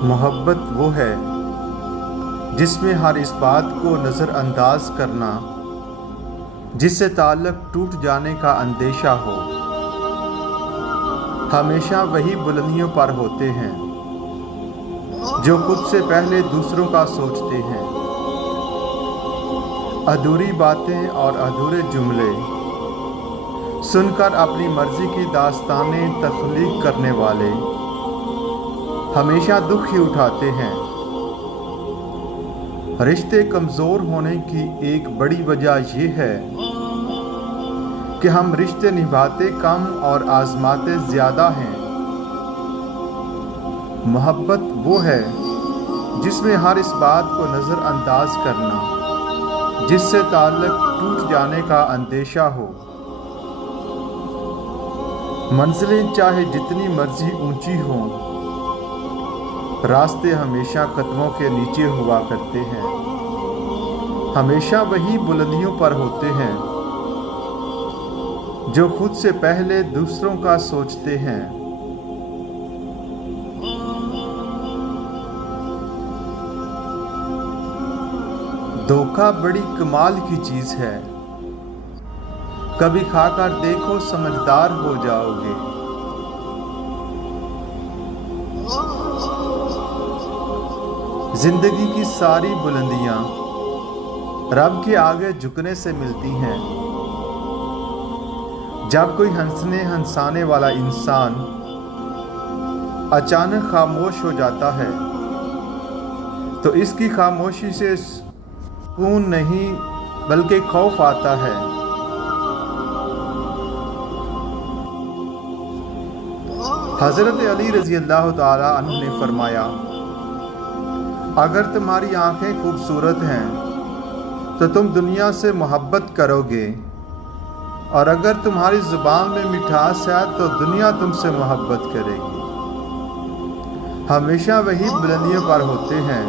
मोहब्बत वो है जिसमें हर इस बात को नज़र अंदाज करना जिससे ताल्लुक़ टूट जाने का अंदेशा हो। हमेशा वही बुलंदियों पर होते हैं जो खुद से पहले दूसरों का सोचते हैं। अधूरी बातें और अधूरे जुमले सुनकर अपनी मर्ज़ी की दास्तानें तख्लीक करने वाले हमेशा दुख ही उठाते हैं। रिश्ते कमज़ोर होने की एक बड़ी वजह ये है कि हम रिश्ते निभाते कम और आजमाते ज़्यादा हैं। मोहब्बत वो है जिसमें हर इस बात को नज़रअंदाज करना जिससे ताल्लुक़ टूट जाने का अंदेशा हो। मंजिलें चाहे जितनी मर्जी ऊंची हों, रास्ते हमेशा कदमों के नीचे हुआ करते हैं। हमेशा वही बुलंदियों पर होते हैं जो खुद से पहले दूसरों का सोचते हैं। धोखा बड़ी कमाल की चीज है, कभी खाकर देखो समझदार हो जाओगे। जिंदगी की सारी बुलंदियां रब के आगे झुकने से मिलती हैं। जब कोई हंसने हंसाने वाला इंसान अचानक खामोश हो जाता है तो इसकी खामोशी से सुकून नहीं बल्कि खौफ आता है। हज़रत अली रज़ी अल्लाह ताला अन्हु ने फरमाया, अगर तुम्हारी आंखें खूबसूरत हैं तो तुम दुनिया से मोहब्बत करोगे, और अगर तुम्हारी ज़ुबान में मिठास है तो दुनिया तुमसे मोहब्बत करेगी। हमेशा वही बुलंदियों पर होते हैं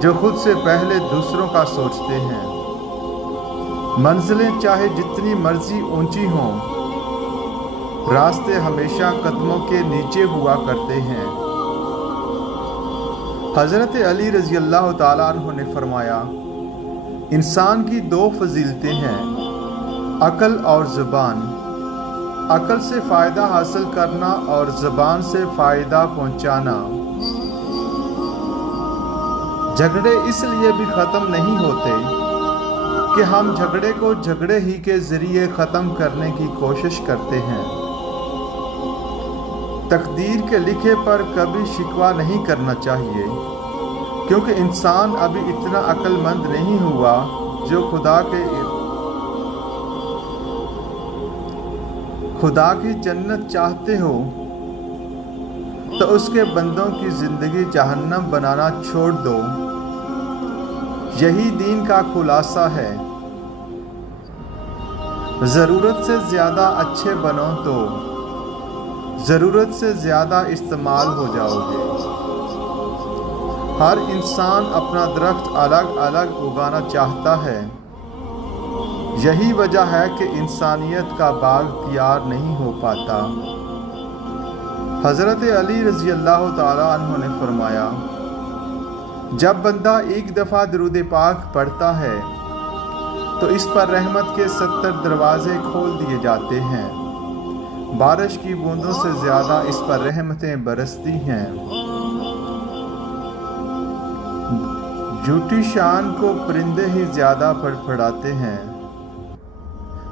जो खुद से पहले दूसरों का सोचते हैं। मंजिलें चाहे जितनी मर्जी ऊंची हों, रास्ते हमेशा कदमों के नीचे हुआ करते हैं। हज़रत अली रज़ी अल्लाह ताला अन्हु ने फरमाया, इंसान की दो फजीलतें हैं, अकल और ज़ुबान। अकल से फ़ायदा हासिल करना और ज़ुबान से फ़ायदा पहुंचाना। झगड़े इसलिए भी ख़त्म नहीं होते कि हम झगड़े को झगड़े ही के ज़रिए ख़त्म करने की कोशिश करते हैं। तकदीर के लिखे पर कभी शिकवा नहीं करना चाहिए, क्योंकि इंसान अभी इतना अक्लमंद नहीं हुआ जो खुदा की जन्नत चाहते हो तो उसके बंदों की ज़िंदगी जहन्नम बनाना छोड़ दो। यही दीन का खुलासा है। ज़रूरत से ज़्यादा अच्छे बनो तो ज़रूरत से ज़्यादा इस्तेमाल हो जाओगे। हर इंसान अपना दरख्त अलग अलग उगाना चाहता है। यही वजह है कि इंसानियत का बाग तैयार नहीं हो पाता। हज़रत अली रज़ी अल्लाह ताला अन्हु ने फरमाया, जब बंदा एक दफ़ा दुरूद पाक पढ़ता है तो इस पर रहमत के 70 दरवाजे खोल दिए जाते हैं। बारिश की बूंदों से ज़्यादा इस पर रहमतें बरसती हैं। झूठी शान को परिंदे ही ज़्यादा फड़फड़ाते हैं।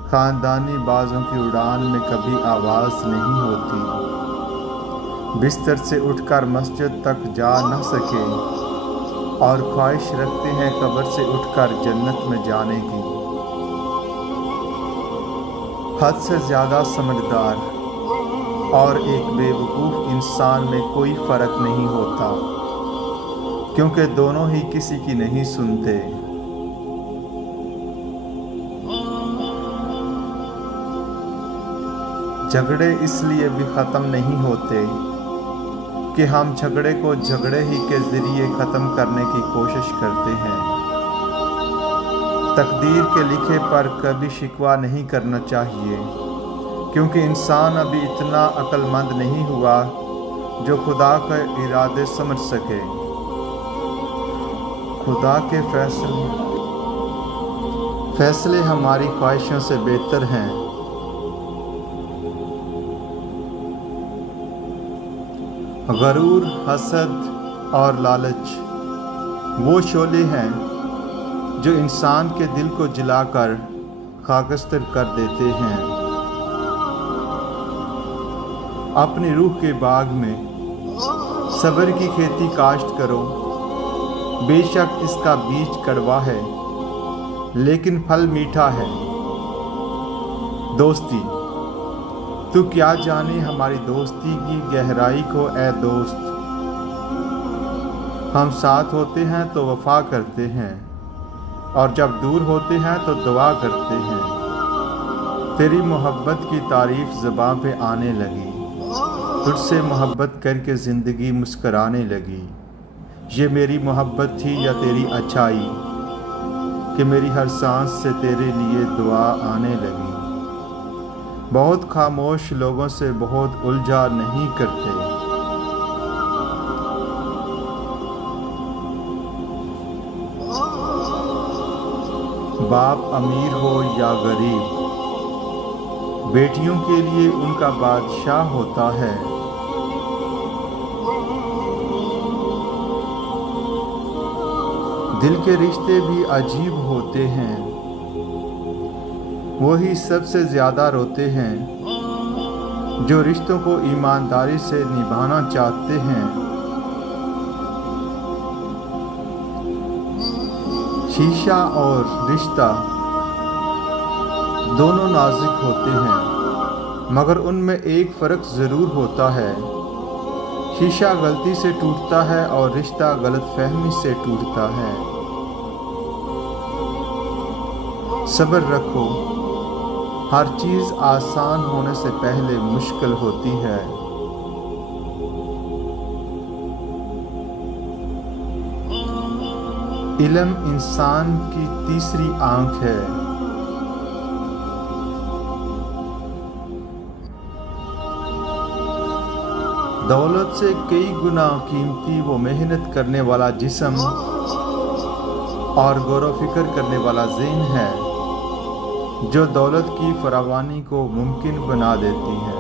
ख़ानदानी बाजों की उड़ान में कभी आवाज़ नहीं होती। बिस्तर से उठकर मस्जिद तक जा न सके और ख्वाहिश रखते हैं कब्र से उठकर जन्नत में जाने की। हद से ज़्यादा समझदार और एक बेवकूफ़ इंसान में कोई फ़र्क नहीं होता, क्योंकि दोनों ही किसी की नहीं सुनते। झगड़े इसलिए भी ख़त्म नहीं होते कि हम झगड़े को झगड़े ही के ज़रिए ख़त्म करने की कोशिश करते हैं। तकदीर के लिखे पर कभी शिकवा नहीं करना चाहिए, क्योंकि इंसान अभी इतना अक्लमंद नहीं हुआ جو خدا کے ارادے سمجھ سکے۔ خدا کے فیصلے ہماری خواہشوں سے بہتر ہیں۔ غرور، حسد اور لالچ وہ شعلے ہیں جو انسان کے دل کو جلا کر خاکستر کر دیتے ہیں۔ اپنی روح کے باغ میں صبر کی کھیتی کاشت کرو، بے شک اس کا بیج کڑوا ہے لیکن پھل میٹھا ہے۔ دوستی، تو کیا جانے ہماری دوستی کی گہرائی کو اے دوست۔ ہم ساتھ ہوتے ہیں تو وفا کرتے ہیں اور جب دور ہوتے ہیں تو دعا کرتے ہیں۔ تیری محبت کی تعریف زباں پہ آنے لگی، تجھ سے محبت کر کے زندگی مسکرانے لگی۔ یہ میری محبت تھی یا تیری اچھائی کہ میری ہر سانس سے تیرے لیے دعا آنے لگی۔ بہت خاموش لوگوں سے بہت الجھا نہیں کرتے۔ باپ امیر ہو یا غریب، بیٹیوں کے لیے ان کا بادشاہ ہوتا ہے۔ دل کے رشتے بھی عجیب ہوتے ہیں، وہی سب سے زیادہ روتے ہیں جو رشتوں کو ایمانداری سے نبھانا چاہتے ہیں۔ شیشہ اور رشتہ دونوں نازک ہوتے ہیں مگر ان میں ایک فرق ضرور ہوتا ہے۔ شیشہ غلطی سے ٹوٹتا ہے اور رشتہ غلط فہمی سے ٹوٹتا ہے۔ صبر رکھو، ہر چیز آسان ہونے سے پہلے مشکل ہوتی ہے۔ علم انسان کی تیسری آنکھ ہے۔ دولت سے کئی گنا قیمتی وہ محنت کرنے والا جسم اور غور و فکر کرنے والا ذہن ہے جو دولت کی فراوانی کو ممکن بنا دیتی ہے۔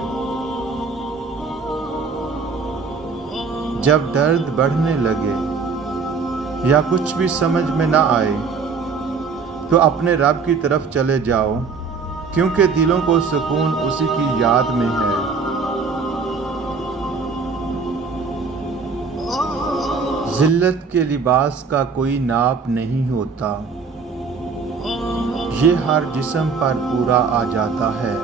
جب درد بڑھنے لگے یا کچھ بھی سمجھ میں نہ آئے تو اپنے رب کی طرف چلے جاؤ، کیونکہ دلوں کو سکون اسی کی یاد میں ہے۔ ذلت کے لباس کا کوئی ناپ نہیں ہوتا، یہ ہر جسم پر پورا آ جاتا ہے۔